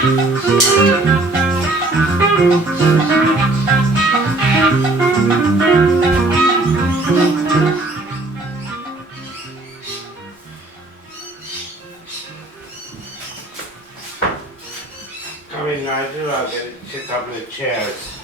Come in, Nigel, I'll get a couple of chairs.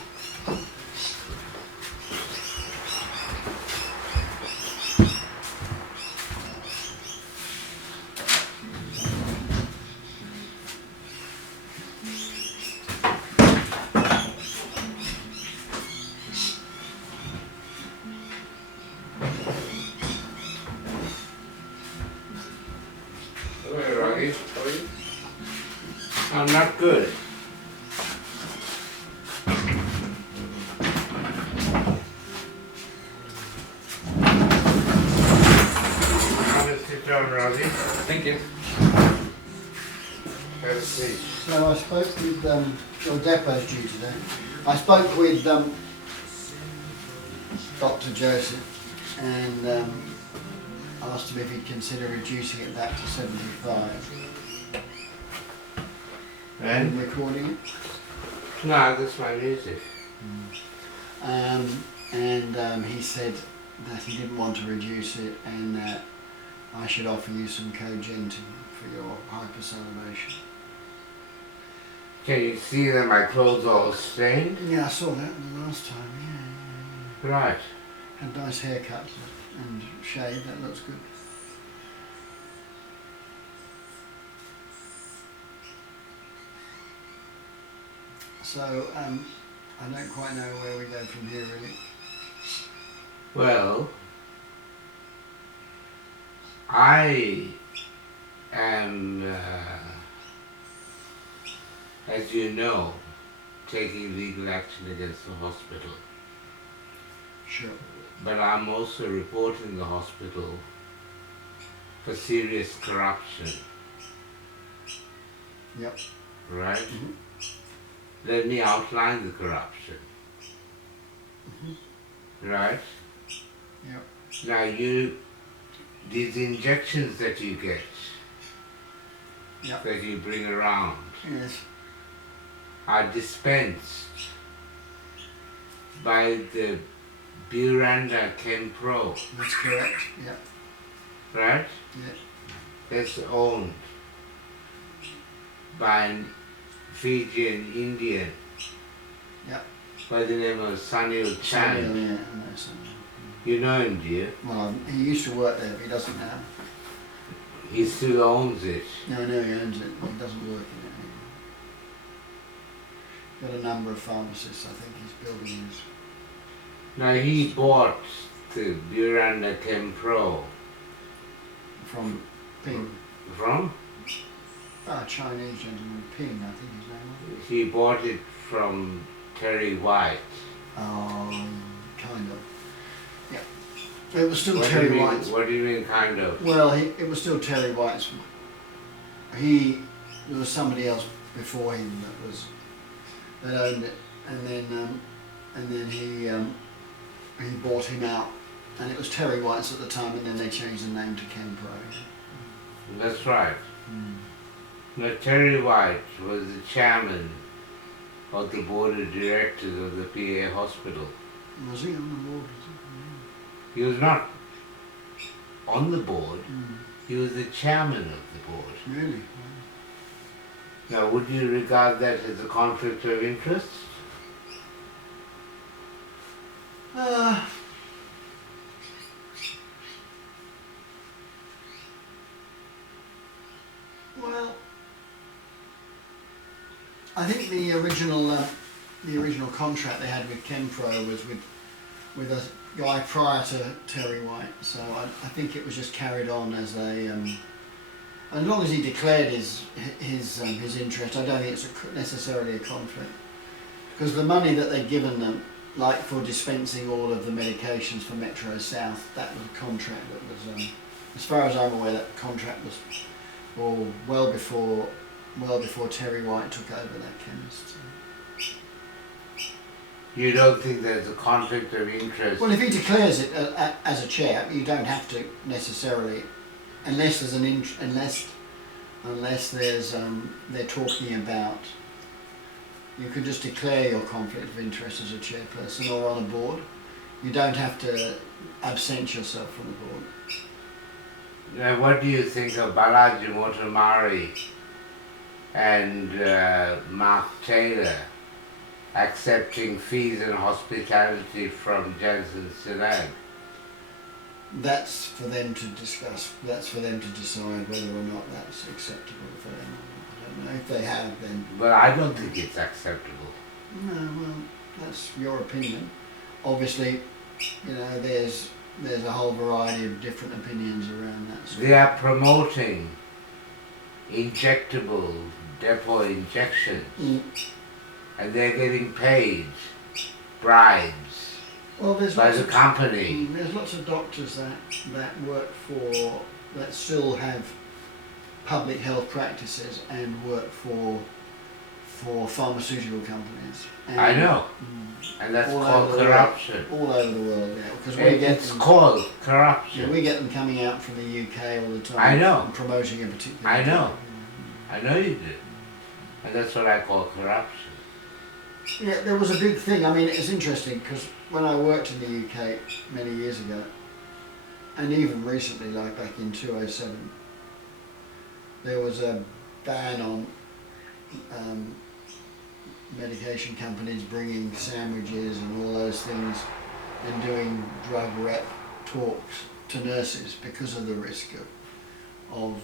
Hello, Raghavan. How are you? I'm not good. Have a sit down, Raghavan. Thank you. Have a seat. So I spoke with your depot's due today. I spoke with Dr. Joseph and asked him if he'd consider reducing it back to 75 and recording it. No, that's my music. He said that he didn't want to reduce it and that I should offer you some cogentin for your hypersalivation. Can you see that my clothes are all stained? Yeah, I saw that the last time, yeah. Right. Had a nice haircut and shave, that looks good. So, I don't quite know where we go from here really. Well, I am, as you know, taking legal action against the hospital. Sure. But I'm also reporting the hospital for serious corruption. Yep. Right? Mm-hmm. Let me outline the corruption. Mm-hmm. Right? Yep. Now these injections that you get, Yep. that you bring around, Yes. are dispensed by the Buranda Chem Pro, That's correct. Yep. right? Yep. That's owned by an Fijian Indian Yep. by the name of Sunil Chan. Yeah, I know Sunil. You know him, do you? Well, he used to work there, but he doesn't now. He still owns it. No, he owns it, but he doesn't work in it anymore. Got a number of pharmacists, I think he's building his. Now he bought the Buranda Chem Pro From Ping. from? A Chinese gentleman, Ping, I think his name was. He bought it from Terry White. Kind of. Yeah. It was still What do Terry you mean- White's. What do you mean, kind of? Well, it was still Terry White's. There was somebody else before him that owned it, and then he bought him out, and it was Terry White's at the time, and then they changed the name to Chempro. That's right. Now, Terry White was the chairman of the board of directors of the PA hospital. Was he on the board? He was not on the board, Mm. he was the chairman of the board. Really? Now, would you regard that as a conflict of interest? Well, I think the original contract they had with Chempro was with a guy prior to Terry White, so I think it was just carried on as a. As long as he declared his interest, I don't think it's necessarily a conflict, because the money that they'd given them, like for dispensing all of the medications for Metro South, that was a contract that was, as far as I'm aware, that contract was well before Terry White took over that chemist. You don't think there's a conflict of interest? Well, if he declares it as a chair, you don't have to necessarily, unless there's unless they're talking about, you could just declare your conflict of interest as a chairperson or on a board. You don't have to absent yourself from the board. Now, what do you think of Balaji Motomari and Mark Taylor accepting fees and hospitality from Jensen Sinag? That's for them to discuss. That's for them to decide whether or not that's acceptable for them. I don't know. If they have, then... Well, I don't think it's acceptable. No, well, that's your opinion. Obviously, you know, there's a whole variety of different opinions around that. They are promoting injectable depot injections, and they're getting paid bribes by the company. There's lots of doctors that work for, that still have public health practices and work for pharmaceutical companies. And, I know, and that's called corruption. All over the world, yeah. Because It's called corruption. Yeah, we get them coming out from the UK all the time. I know. And promoting a particular... I know. I know you do. And that's what I call corruption. Yeah, there was a big thing. I mean, it's interesting because when I worked in the UK many years ago, and even recently, like back in 2007, there was a ban on medication companies bringing sandwiches and all those things and doing drug rep talks to nurses because of the risk of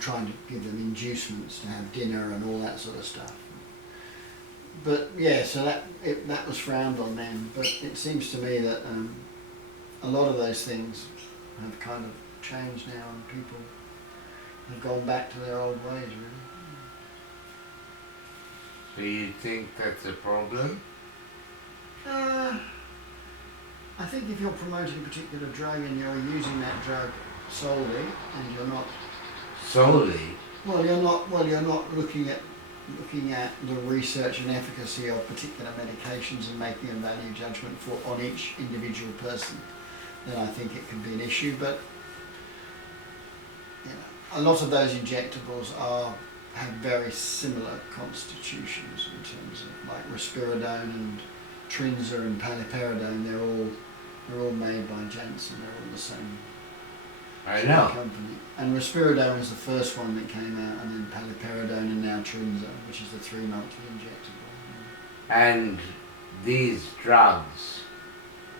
trying to give them inducements to have dinner and all that sort of stuff. But yeah, so that was frowned on then. But it seems to me that a lot of those things have kind of changed now, and people have gone back to their old ways, really. So you think that's a problem? I think if you're promoting a particular drug and you're using that drug solely, and you're not solely. You're not looking at the research and efficacy of particular medications and making a value judgment on each individual person, then I think it can be an issue. But you know, a lot of those injectables have very similar constitutions in terms of, like, risperidone and Trinza and paliperidone. They're all made by Janssen. They're all the same. I know. Company. And risperidone was the first one that came out, and then paliperidone, and now Trinza, which is the 3-monthly injectable. And these drugs.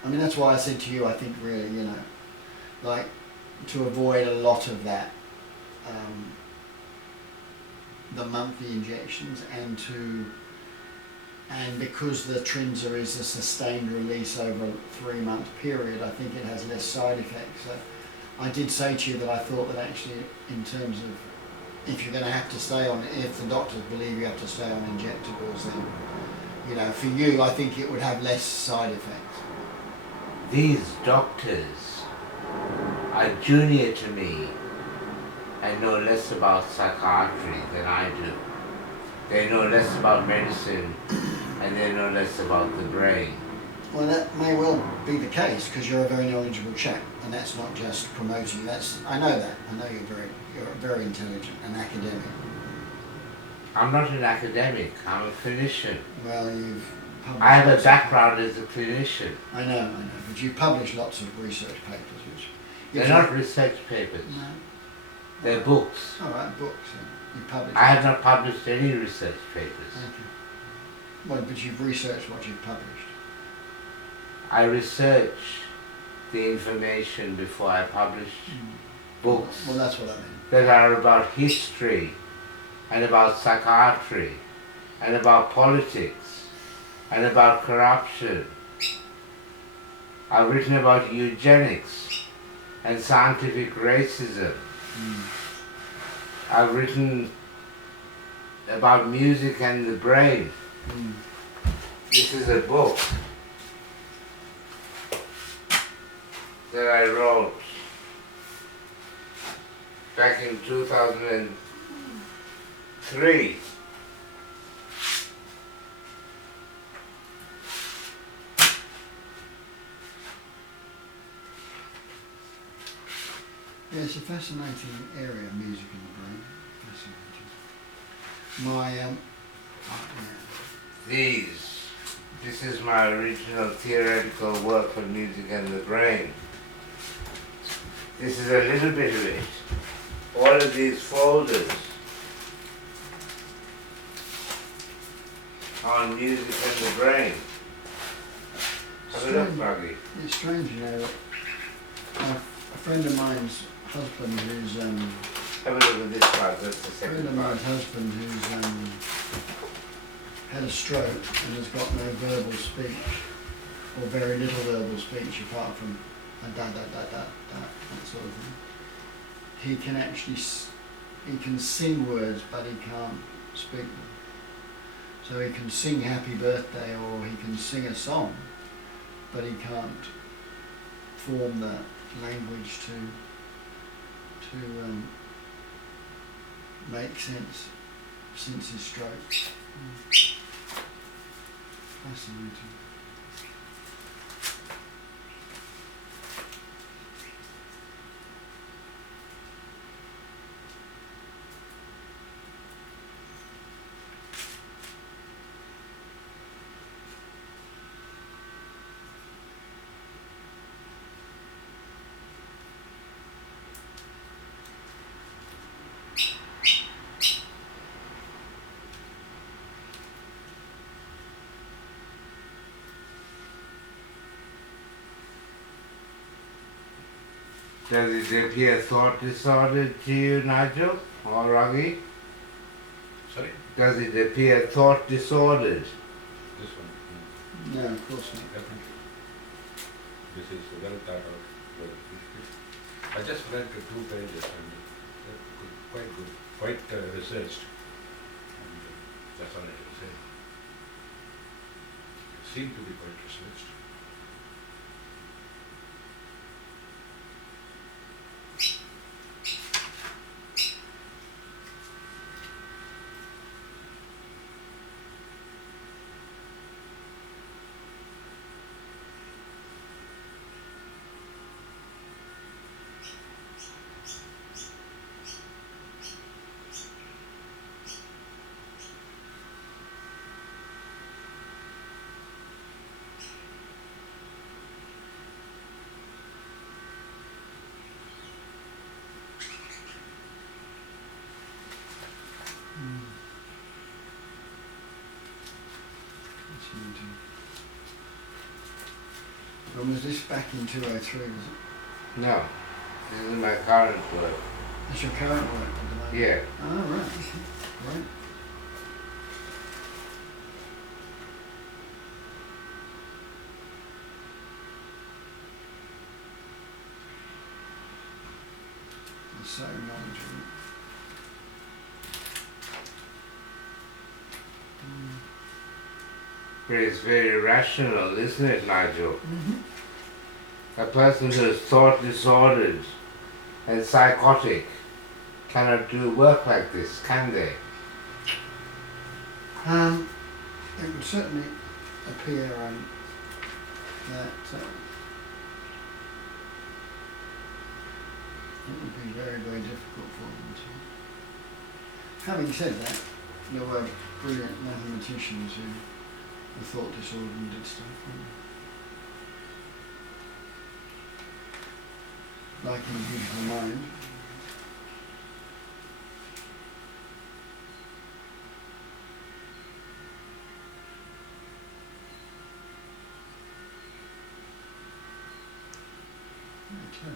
I mean, that's why I said to you, I think really, you know, like, to avoid a lot of that, the monthly injections, and because the Trinza is a sustained release over a 3-month period, I think it has less side effects. So I did say to you that I thought that actually, in terms of if you're going to have to stay on, if the doctors believe you have to stay on injectables, then, you know, for you, I think it would have less side effects. These doctors are junior to me and know less about psychiatry than I do. They know less about medicine and they know less about the brain. Well, that may well be the case, because you're a very knowledgeable chap, and that's not just promoting. I know that. I know you're very intelligent and academic. I'm not an academic. I'm a clinician. Well, you've published. I have a background as a clinician. I know, but you've published lots of research papers, which they're not research papers. No. They're books. All right, books. You published. I have not published any research papers. Okay. Well, but you've researched what you've published. I research the information before I publish books. Well, that's what I mean. That are about history, and about psychiatry, and about politics, and about corruption. I've written about eugenics and scientific racism. I've written about music and the brain. This is a book that I wrote back in 2003. Yeah, it's a fascinating area, music in the brain. Fascinating. My yeah. This is my original theoretical work on music and the brain. This is a little bit of it. All of these folders on music and the brain. Have a look, Maggie. It's strange, you know, that a friend of mine's husband who's Have a look at this part, that's the a friend second of part. mine's husband who's had a stroke and has got no verbal speech, or very little verbal speech apart from a da da da da da, that sort of thing. He can actually he can sing words, but he can't speak them. So he can sing happy birthday, or he can sing a song, but he can't form the language to make sense since his stroke. Fascinating. Does it appear thought disordered to you, Nigel or Raghi? Sorry? Does it appear thought disordered? This one? No, of course not. Definitely. This is well thought out. I just read the 2 pages and quite good, quite researched. And that's all I can say. Seem to be quite researched. When was this back in 203, was it? No. This is my current work. That's your current work at the moment? Yeah. Oh, right, okay. Right. That's so knowledgeable. But it's very rational, isn't it, Nigel? Mm-hmm. A person who is thought disordered and psychotic cannot do work like this, can they? It would certainly appear that it would be very, very difficult for them to. Having said that, there were brilliant mathematicians who were thought disordered and did stuff, like in Beautiful Mind. Okay.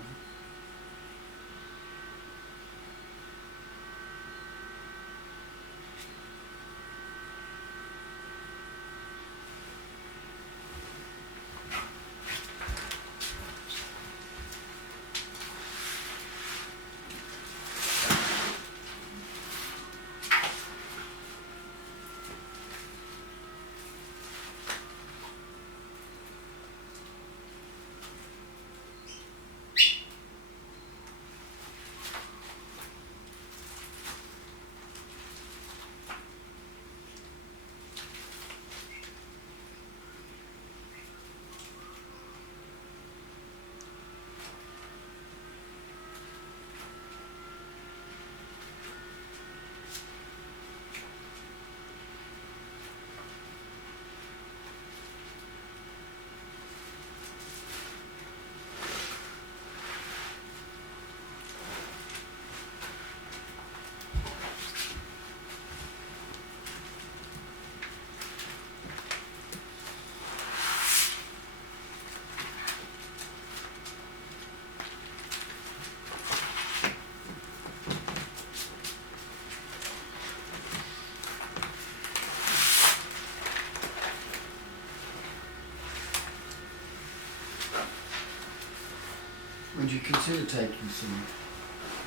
would you consider taking some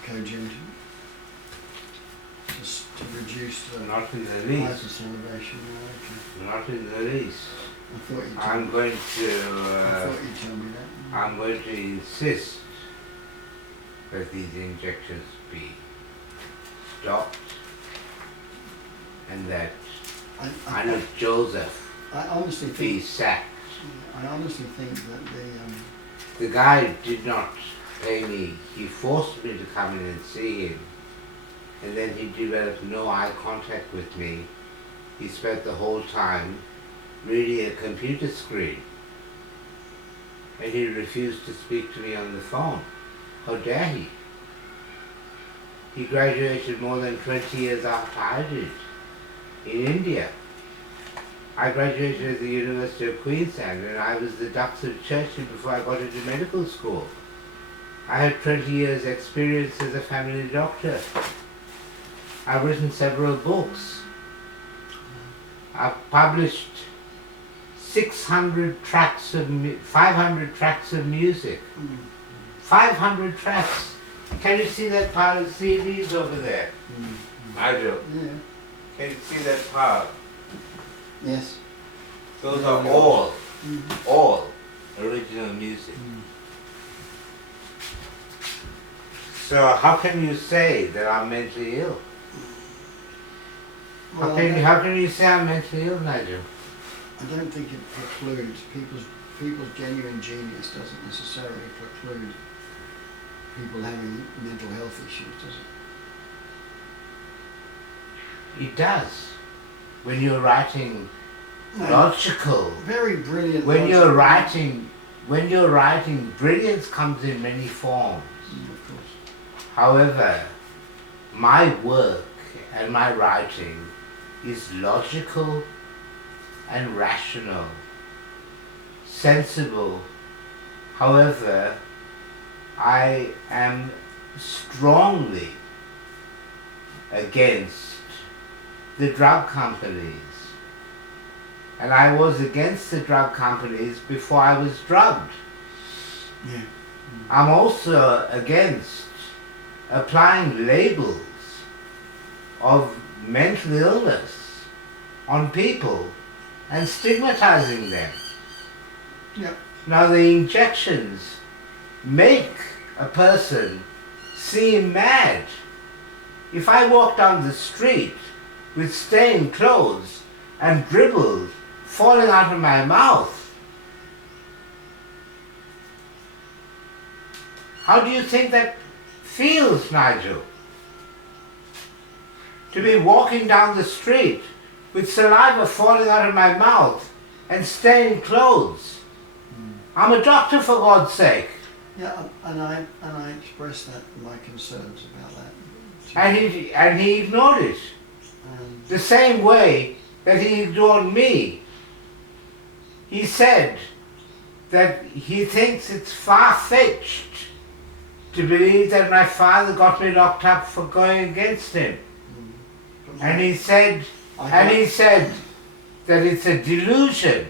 cogen just to reduce the Not in the least. hypersalivation? No, okay. Not in the least. I thought you'd I'm going I thought to. you'd tell me that. I'm going to insist that these injections be stopped, and that I Joseph honestly be think sacked. I honestly think that The guy did not pay me. He forced me to come in and see him. And then he developed no eye contact with me. He spent the whole time reading a computer screen. And he refused to speak to me on the phone. How dare he? He graduated more than 20 years after I did, in India. I graduated at the University of Queensland, and I was the Dux of Churchill before I got into medical school. I had 20 years experience as a family doctor. I've written several books. I've published 500 tracks of music. 500 tracks. Can you see that pile of CDs over there? Nigel, yeah. can you see that pile? Yes. Those are all original music. So how can you say that I'm mentally ill? Well, How can you say I'm mentally ill, Nigel? I don't think it precludes people's genuine genius doesn't necessarily preclude people having mental health issues, does it? It does. When you're writing logical, Very brilliant. when logic. you're writing, brilliance comes in many forms. Of course. However, my work and my writing is logical and rational, sensible. However, I am strongly against the drug companies. And I was against the drug companies before I was drugged. Yeah. I'm also against applying labels of mental illness on people and stigmatizing them. Yeah. Now the injections make a person seem mad. If I walk down the street with stained clothes and dribbles falling out of my mouth, how do you think that feels, Nigel? To be walking down the street with saliva falling out of my mouth and stained clothes. I'm a doctor, for God's sake. Yeah, and I expressed my concerns about that. And he ignored it. The same way that he ignored me. He said that he thinks it's far-fetched to believe that my father got me locked up for going against him. And he said that it's a delusion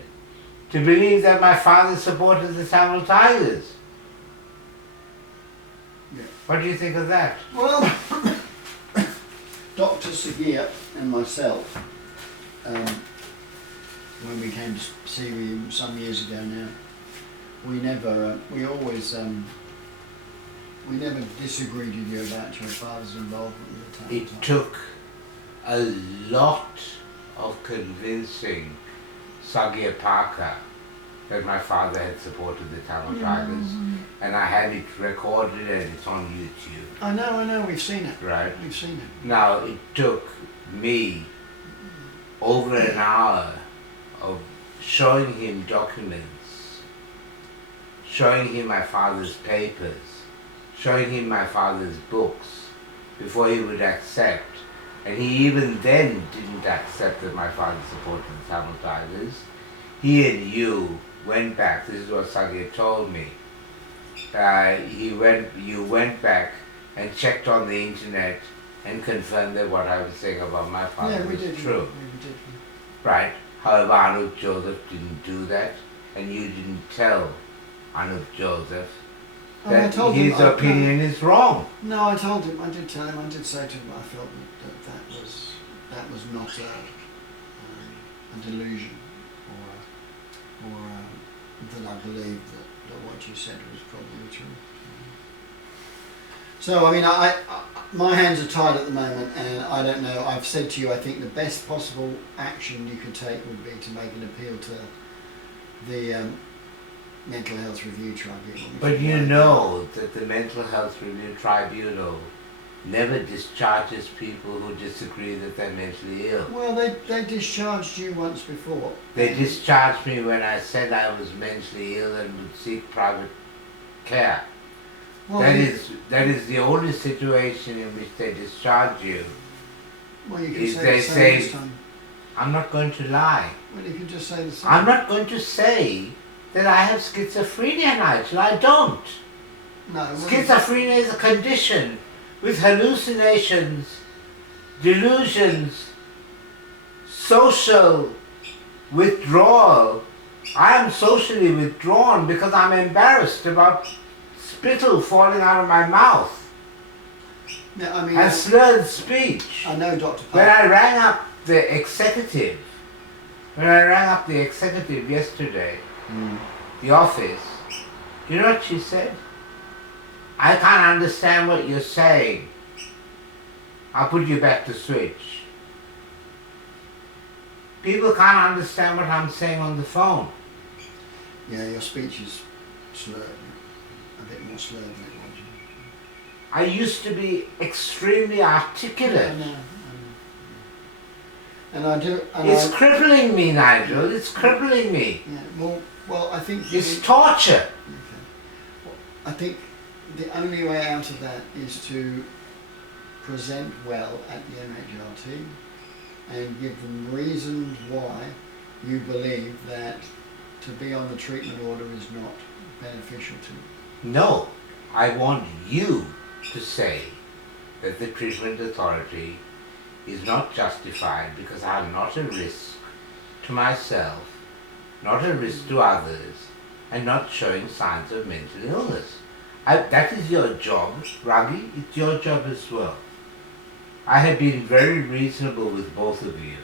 to believe that my father supported the Tamil Tigers. Yeah. What do you think of that? Well, Dr. Sagir and myself, when we came to see you some years ago now, we never disagreed with you about your father's involvement with the Tamil It Tigers. took a lot of convincing Sagir Parker that my father had supported the Tamil Tigers, and I had it recorded and it's on YouTube. I know, we've seen it. Right. We've seen it. Now, it took me over an hour of showing him documents, showing him my father's papers, showing him my father's books, before he would accept. And he even then didn't accept that my father supported the Tamil Tigers. He and you went back. This is what Sagir told me. You went back and checked on the internet and confirmed that what I was saying about my father was true. We did. Right. However, Anup Joseph didn't do that, and you didn't tell Anup Joseph And I that told his him, opinion is wrong. No, I told him. I did tell him. I did say to him I felt that was not a delusion, or that I believed that what you said was probably true. So I mean, I my hands are tied at the moment, and I don't know. I've said to you, I think the best possible action you could take would be to make an appeal to the Mental Health Review Tribunal. But you know that the Mental Health Review Tribunal never discharges people who disagree that they're mentally ill. Well, they discharged you once before. They discharged me when I said I was mentally ill and would seek private care. Well, that is the only situation in which they discharge you. Well, you can Is say they the same say, this time. I'm not going to lie. Well, you can just say the same. I'm not going to say that I have schizophrenia, Nigel. I don't. No. Well, Schizophrenia is a condition with hallucinations, delusions, social withdrawal. I am socially withdrawn because I'm embarrassed about spittle falling out of my mouth yeah, I mean, and slurred speech. I know Dr. When Park. I rang up the executive yesterday, the office, you know what she said? I can't understand what you're saying. I'll put you back to switch. People can't understand what I'm saying on the phone. Yeah, your speech is slurred. A bit more slurred than it was. I used to be extremely articulate. I know. And I do. And It's crippling me, Nigel. It's crippling me. Yeah. Well, I think It's torture. Okay. Well, I think the only way out of that is to present well at the MHRT and give them reasons why you believe that to be on the treatment order is not beneficial to you. No, I want you to say that the treatment authority is not justified because I'm not a risk to myself, not a risk to others, and not showing signs of mental illness. That is your job, Raghi. It's your job as well. I have been very reasonable with both of you.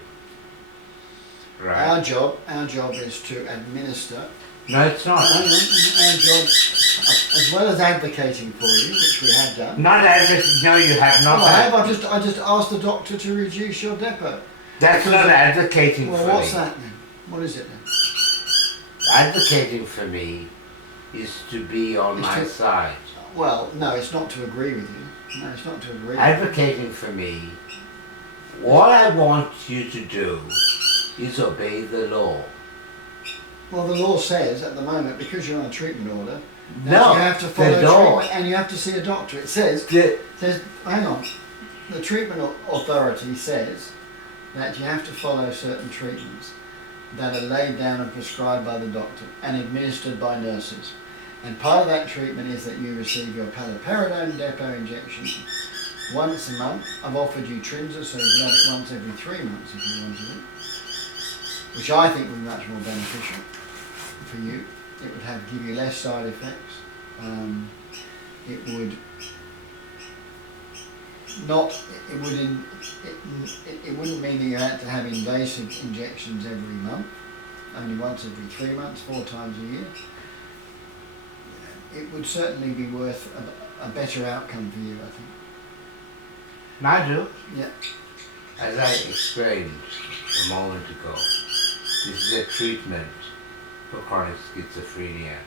Right? Our job is to administer. No, it's not. Our job, as well as advocating for you, which we have done. Not advocating. No, you have not. Well, I have. I just asked the doctor to reduce your depot. That's not advocating Well, for what's me. that then? What is it then? Advocating for me is to be on my side. Well, no, it's not to agree with you. No, it's not to agree. Advocating for me, all I want you to do is obey the law. Well, the law says at the moment, because you're on a treatment order, that No, you have to follow the law. treatment and you have to see a doctor. It says, hang on, the treatment authority says that you have to follow certain treatments that are laid down and prescribed by the doctor and administered by nurses. And part of that treatment is that you receive your paliperidone depot injection once a month. I've offered you Trinza, so you can have it once every 3 months if you wanted it, which I think would be much more beneficial for you. It would give you less side effects. It would not. It wouldn't mean that you had to have invasive injections every month. Only once every 3 months, 4 times a year. It would certainly be worth a better outcome for you, I think. Nigel, Yeah. as I explained a moment ago, this is a treatment for chronic schizophrenia,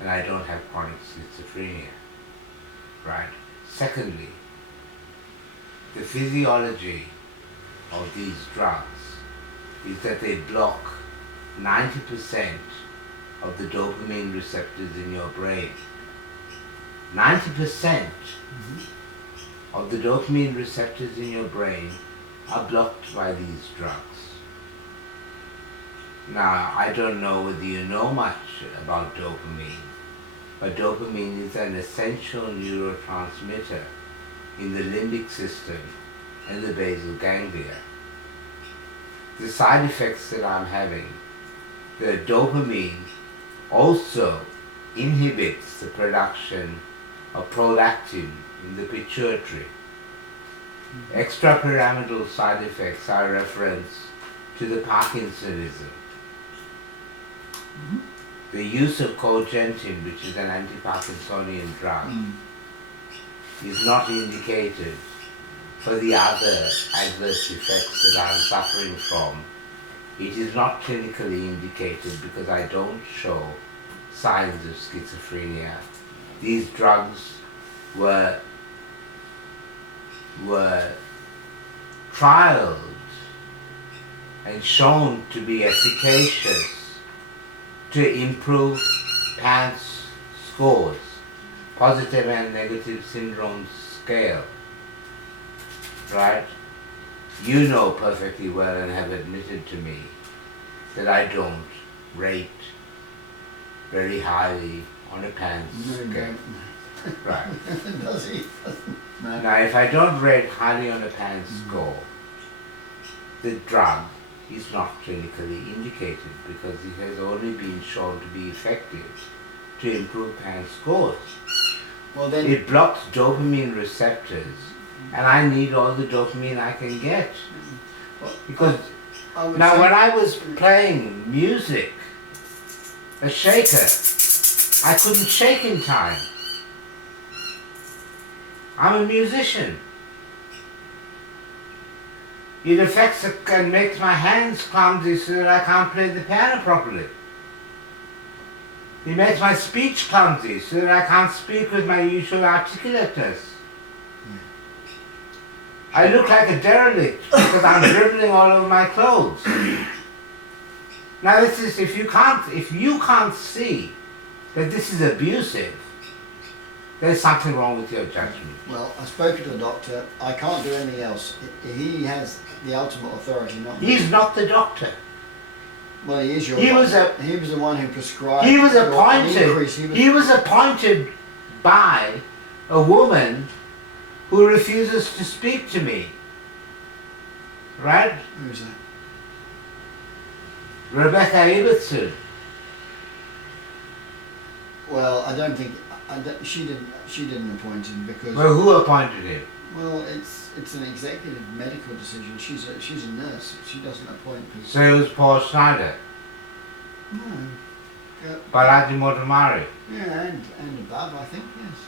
and I don't have chronic schizophrenia, right? Secondly, the physiology of these drugs is that they block 90% of the dopamine receptors in your brain. 90% of the dopamine receptors in your brain are blocked by these drugs. Now, I don't know whether you know much about dopamine, but dopamine is an essential neurotransmitter in the limbic system and the basal ganglia. The side effects that I'm having, the dopamine also inhibits the production of prolactin in the pituitary. Extrapyramidal side effects are reference to the Parkinsonism. The use of cogentin, which is an anti-Parkinsonian drug, is not indicated for the other adverse effects that I'm suffering from. It is not clinically indicated because I don't show signs of schizophrenia. These drugs were trialed and shown to be efficacious to improve PANSS scores, positive and negative syndrome scale, right? You know perfectly well and have admitted to me that I don't rate very highly on a PANSS scale. Right. Does he? No. Now, if I don't rate highly on a PANSS score, the drug is not clinically indicated because it has only been shown to be effective to improve PANSS scores. Well, then It blocks dopamine receptors, and I need all the dopamine I can get. Well, Because I would now say- when I was playing music, a shaker, I couldn't shake in time. I'm a musician. It affects and makes my hands clumsy so that I can't play the piano properly. It makes my speech clumsy so that I can't speak with my usual articulateness. I look like a derelict because I'm dribbling all over my clothes. Now this is, if you can't see that this is abusive, there's something wrong with your judgment. Well, I've spoken to the doctor. I can't do anything else. He has the ultimate authority, not me. He's not the doctor. Well, he is your. He was he was the one who prescribed. He was an appointed. increase. He was appointed by a woman who refuses to speak to me. Right? Who's that? Rebecca Ibbotson. Well, I don't think she didn't appoint him because. Well, who appointed him? Well, it's an executive medical decision. She's a nurse. She doesn't appoint people. So it was Paul Schneider, No. Balaji Motomari. Yeah, and above, I think, yes.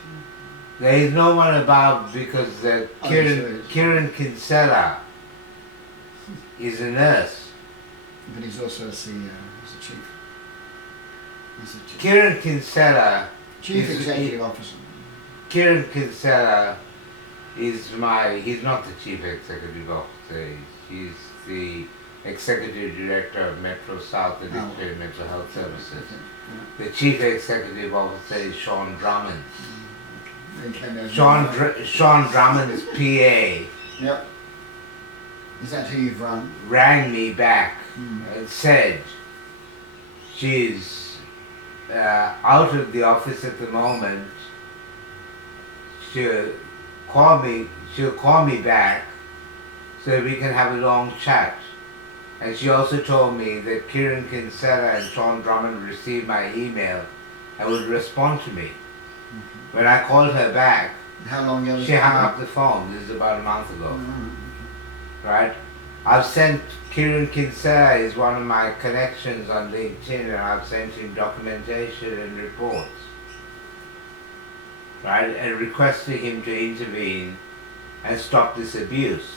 There is no one above because Oh, sure is. Kiran Kinsella is a nurse. But he's also a CEO. He's a chief. He's a chief, Kiran Kinsella chief is- executive officer. Kiran Kinsella is he's not the chief executive officer, he's the executive director of Metro South and Oh. Victoria Mental Health Services. Okay. The chief executive officer is Sean Drummond. He came out- Sean Drummond's PA Yep. Is that who you've run? rang me back Mm. and said she's out of the office at the moment. She'll call me back so we can have a long chat. And she also told me that Kiran Kinsella and Sean Drummond received my email and would respond to me. When I called her back, How long ago was she that? hung up the phone. This is about a month ago. Mm. Right? I've sent Kiran Kinsella is one of my connections on LinkedIn, and I've sent him documentation and reports. Right? And requested him to intervene and stop this abuse.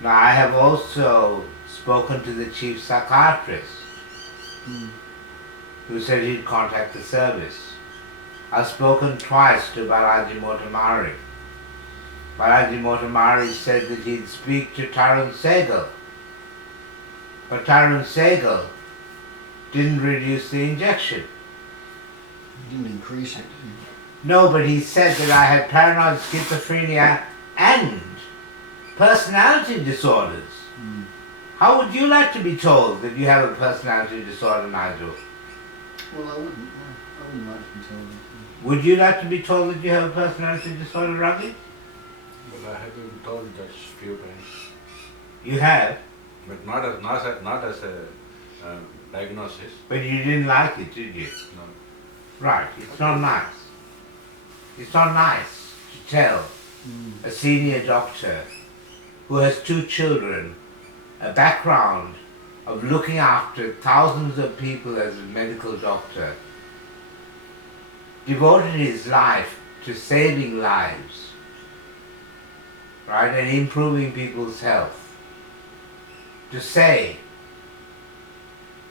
Now I have also spoken to the chief psychiatrist Mm. who said he'd contact the service. I've spoken twice to Balaji Motomari. Balaji Motomari said that he'd speak to Tarun Sehgal. But Tarun Sehgal didn't reduce the injection. He didn't increase it. No, but he said that I had paranoid schizophrenia and personality disorders. Mm. How would you like to be told that you have a personality disorder, Nigel? Well, I wouldn't like to be told that. Would you like to be told that you have a personality disorder, Ravi? Well, I have been told that few times, You have, but not as a diagnosis. but you didn't like it, did you? No. Right, it's not nice. It's not nice to tell a senior doctor who has 2 children a background of looking after thousands of people as a medical doctor, devoted his life to saving lives, right, and improving people's health, to say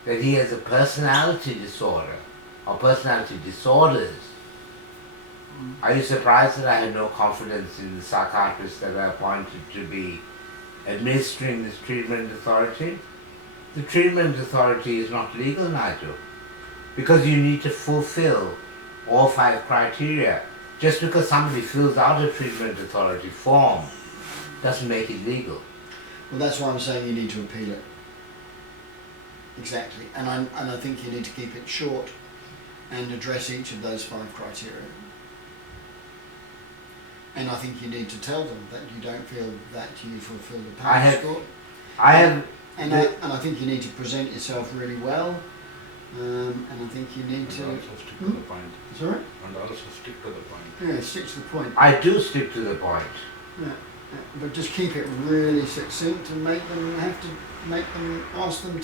that he has a personality disorder or personality disorders. Are you surprised that I had no confidence in the psychiatrists that I appointed to be administering this treatment authority? The treatment authority is not legal, Nigel, because you need to fulfill all 5 criteria. Just because somebody fills out a treatment authority form doesn't make it legal. Well, that's why I'm saying you need to appeal it. Exactly, and I think you need to keep it short and address each of those 5 criteria. And I think you need to tell them that you don't feel that you fulfil the power score. And I think you need to present yourself really well. And I think you need to also stick to the point. Sorry? And also stick to the point. Yeah, stick to the point. I do stick to the point. Yeah, but just keep it really succinct and ask them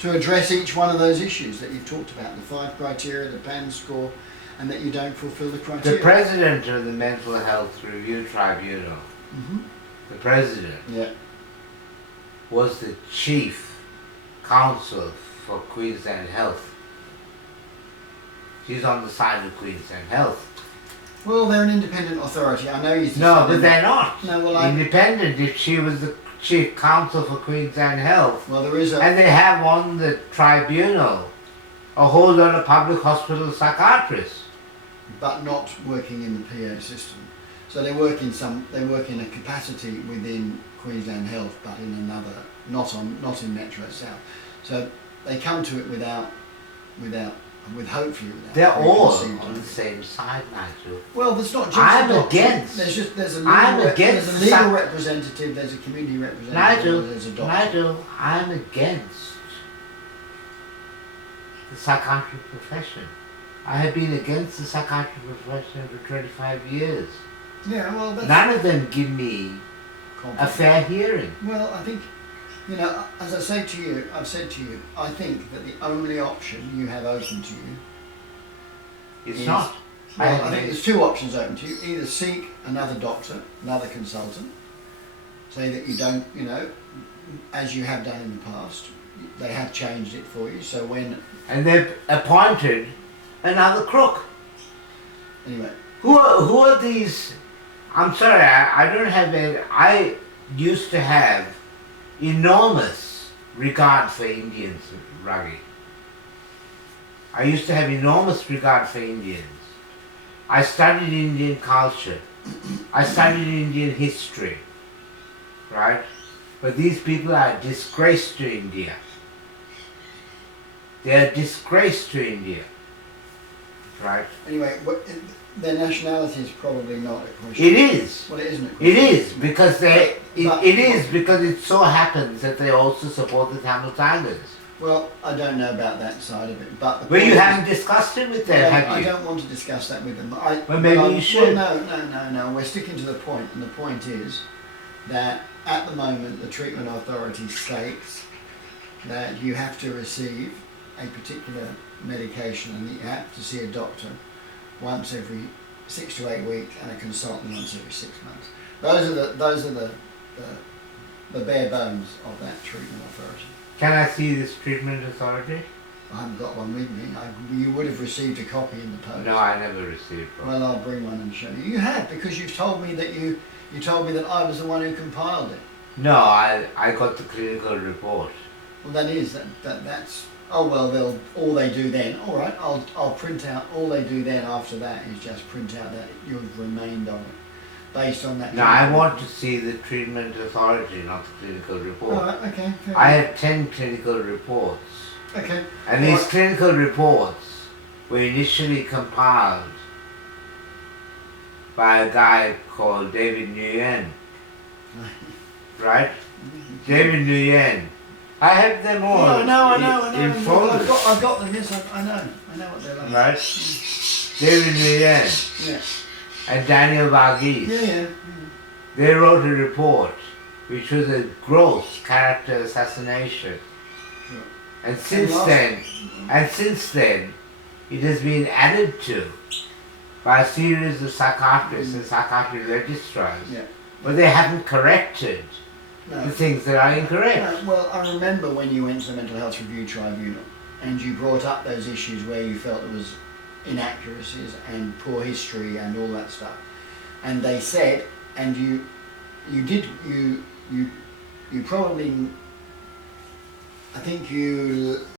to address each one of those issues that you've talked about, the 5 criteria, the PAN score, and that you don't fulfil the criteria. The president of the Mental Health Review Tribunal, the president, was the chief counsel for Queensland Health. She's on the side of Queensland Health. Well, they're an independent authority. I know you. No, but they're not. No, well, independent. If she was the chief counsel for Queensland Health, well, there is and they have on the tribunal a whole lot of public hospital psychiatrists, but not working in the PA system. So they work in a capacity within Queensland Health, but in another, not in Metro South. So they come to it hopefully without. They're all on the same side, Nigel. Well, there's not just I'm against. There's a legal representative, there's a community representative, there's a doctor. Nigel, I'm against the psychiatric profession. I have been against the psychiatric profession for 25 years. Yeah, well, none of them give me a fair hearing. Well, I think, as I've said to you, I think that the only option you have open to you It's not. Well, I think there's 2 options open to you. Either seek another doctor, another consultant, say that you don't, as you have done in the past, they have changed it for you, so when... And they've appointed another crook. Anyway. Who are these? I'm sorry, I don't have it. I used to have enormous regard for Indians, Raghi. I used to have enormous regard for Indians. I studied Indian culture. I studied Indian history. Right? But these people are a disgrace to India. They are a disgrace to India. Right? Anyway, their nationality is probably not a question. It is. Well, it isn't a question. It is because because it so happens that they also support the Tamil Tigers. Well, I don't know about that side of it, but you haven't discussed it with them, have you? I don't want to discuss that with them. Well, maybe you should. Well, no. We're sticking to the point, and the point is that at the moment the treatment authority states that you have to receive a particular medication and you have to see a doctor once every 6 to 8 weeks and a consultant once every 6 months. Those are the bare bones of that treatment authority. Can I see this treatment authority? I haven't got one with me. You would have received a copy in the post. No, I never received one. Well, I'll bring one and show you. You have, because you've told me that you told me that I was the one who compiled it. No, I got the clinical report. Well, that's. Oh well, all they do then. All right, I'll print out. All they do then after that is just print out that you've remained on it, based on that. No, I want to see the treatment authority, not the clinical report. All right, okay. I had 10 clinical reports. Okay. And these clinical reports were initially compiled by a guy called David Nguyen. Right? David Nguyen I have them all. I know. In folders. I've got them. Yes, I know what they're like. Right. David Millen Yeah. and Daniel Varghese. Yeah. They wrote a report which was a gross character assassination. Sure. And since then, it has been added to by a series of psychiatrists and psychiatric registrars. Yeah. But they haven't corrected No. the things that are incorrect. Well, I remember when you went to the Mental Health Review Tribunal and you brought up those issues where you felt there was inaccuracies and poor history and all that stuff. And they said, and you probably, I think you